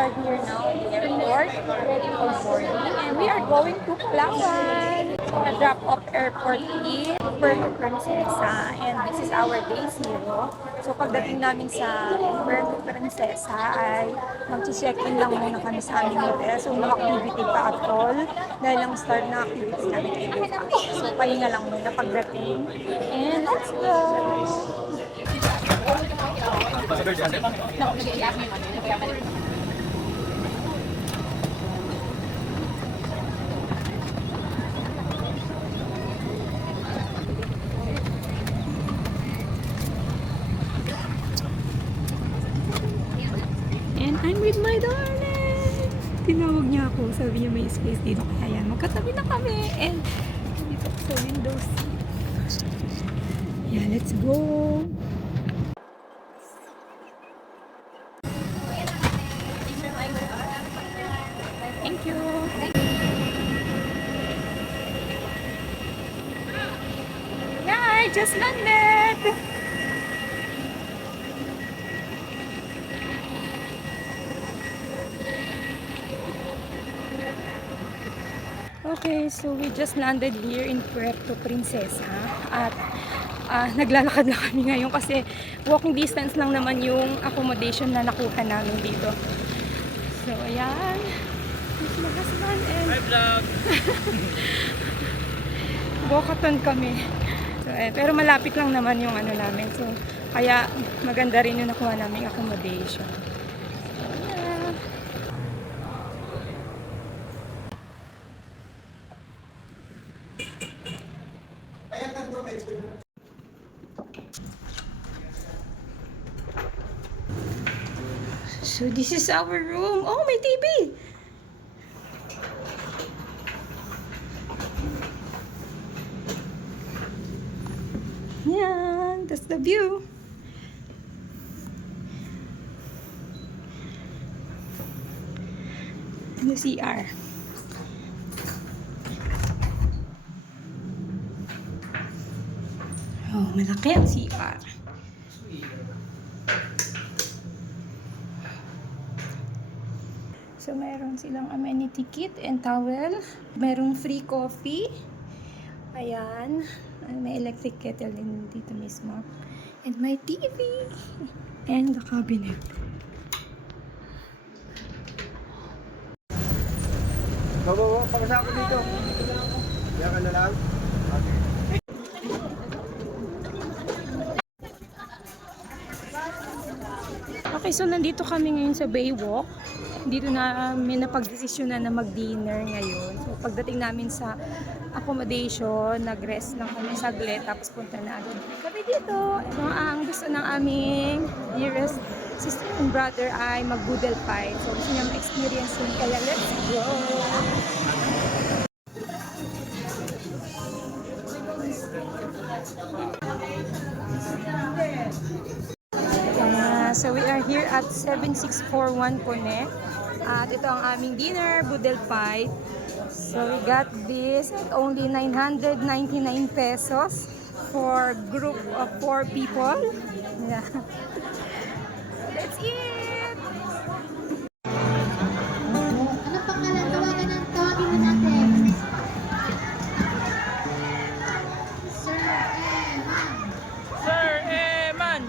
are here now at the airport, ready for boarding, and we are going to Palawan. A drop-off airport is Puerto Princesa, and this is our day 0. So pagdating namin sa Puerto Princesa ay mag-check-in lang muna kami sa aming hotel. So no activity pa at all dahil ang start na activity namin ay bukas. So pahinga lang muna pagdating. And let's go! And I'm with my darling! Tinawag niya ako. Sabi niya may space dito. Kaya yan, magkatabi na kami. And dito ako sa window seat. Yeah, let's go! Thank you! Yeah, I just landed! Okay, so we just landed here in Puerto Princesa at naglalakad lang kami ngayon kasi walking distance lang naman yung accommodation na nakuha namin dito. So, ayan. It's my husband and... Hi, vlog! Bokaton kami. So, pero malapit lang naman yung ano namin. So, kaya maganda rin yung nakuha namin accommodation. So this is our room. Oh, may TV! Yan, that's the view. And the CR. Oh, malaki ang CR. So, mayroon silang amenity kit and towel. Mayroong free coffee. Ayan. May electric kettle din dito mismo. And my TV. And the cabinet. Bawa, pakasa ako dito. Kaya ka na lang. Okay, so nandito kami ngayon sa Baywalk. Dito namin napag-desisyonan na mag-dinner ngayon. So pagdating namin sa accommodation, nag-rest lang kami saglit, tapos punta na agad kami dito. So ang gusto ng aming dearest sister and brother ay mag-boodle fight. So gusto niya ma-experience yun, kaya let's go! So we are here at 7641 Pune. At ito ang aming dinner, boodle fight. So we got this at only 999 pesos for group of 4 people. Yeah. That's it! Ano pangalan? Tawagan ng tawagin na natin. Sir Eman. Sir Eman!